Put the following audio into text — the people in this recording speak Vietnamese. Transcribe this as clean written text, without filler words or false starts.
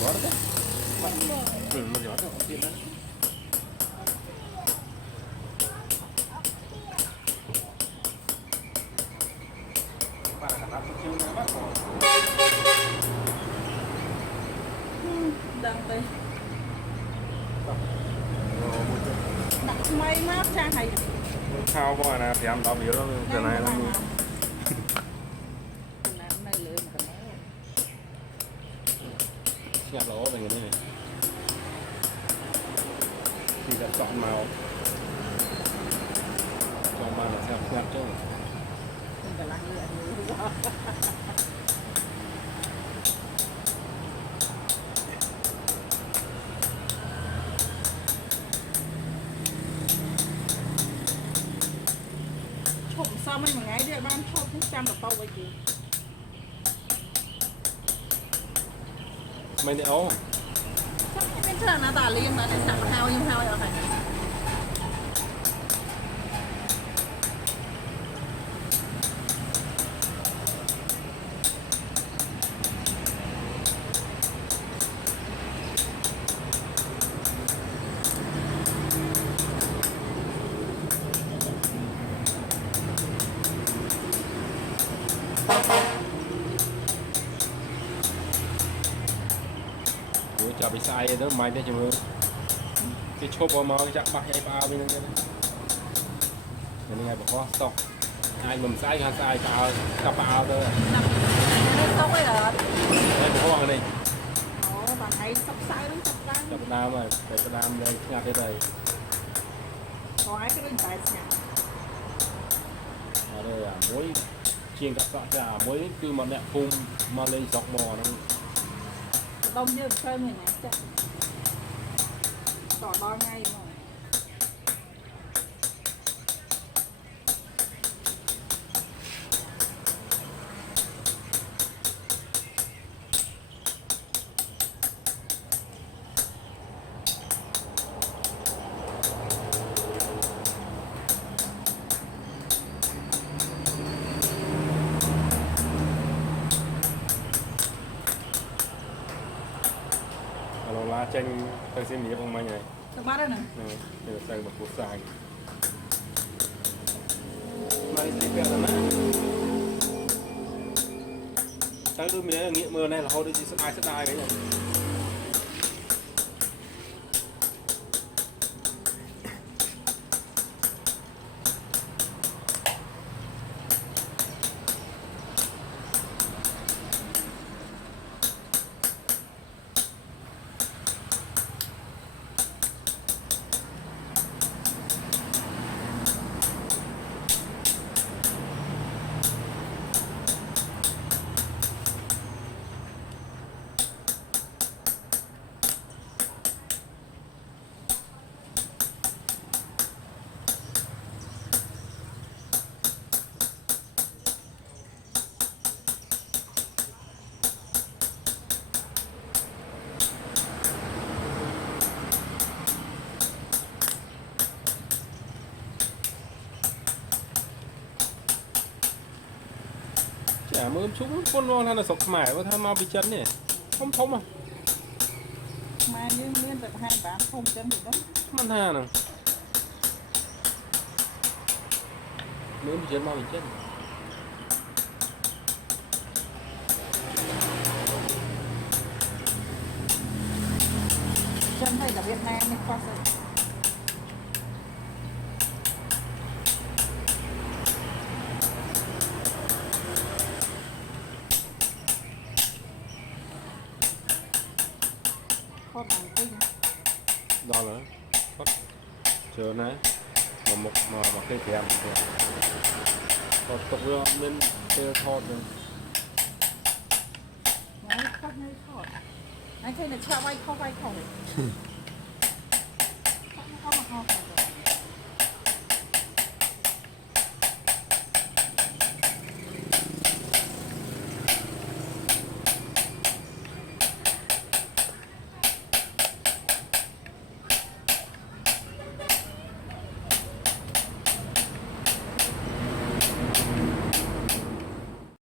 gió đấy. Một gió thôi, không đấy. Bạn là làm chiêu này bắt bỏ. Đang đây. Đặt máy mát cha hay. Khao bao này thì ăn tao biết đó, cái này nó này lưỡi mà cái này. nhặt lỗ về cái này. Thì đã chọn màu. Chọn màu là theo nhặt chứ. Không phải là lưỡi nữa. Sao mấy mà ngày đi ban cho cũng trăm là to vậy chị. Mày này ô. Chắc cái chuyện là tả liên mà để sẵn hao nhưng hao ở phải. Chả bị sai đó mày đây chừng cái chốt vào màu cái chạm bạc hay bao bên này này ngày bỏ stop ai mình sai hay sai cao cặp bao thôi Sao vậy hả? đây bỏ cái này Bạn thấy sắp sai đúng chập đam rồi để cái đam đây nhặt cái đây có ai cái bên tay nhỉ? ở đây muối chiên cặp sọ trà muối cứ mà mẹ phun mà lên dọc mò nó Đông như chơi mình này chắc tỏ đo ngay rồi. lá chanh tôi xem gì bằng mày này Được mắt đây nè. Đây là sang một cuộc xài này gì vậy là sáng tôi mình nghĩ mưa này là hồi đi ai sẽ ai đấy rồi chả mướm chúng con non là sọc mải và tham mau bị chân nhỉ không thông à Mai liên tục 28 không chân được đó.มันห่าน่ะmướm bị chân mau bị chân Chân hay cả Việt Nam nên qua rồi. Con bằng tinh. đó là chờ này mà cây kèm còn tục rồi nên tê thọt rồi Nói khóc nơi thọt. Anh thấy là treo bay không bay không. Không mà không.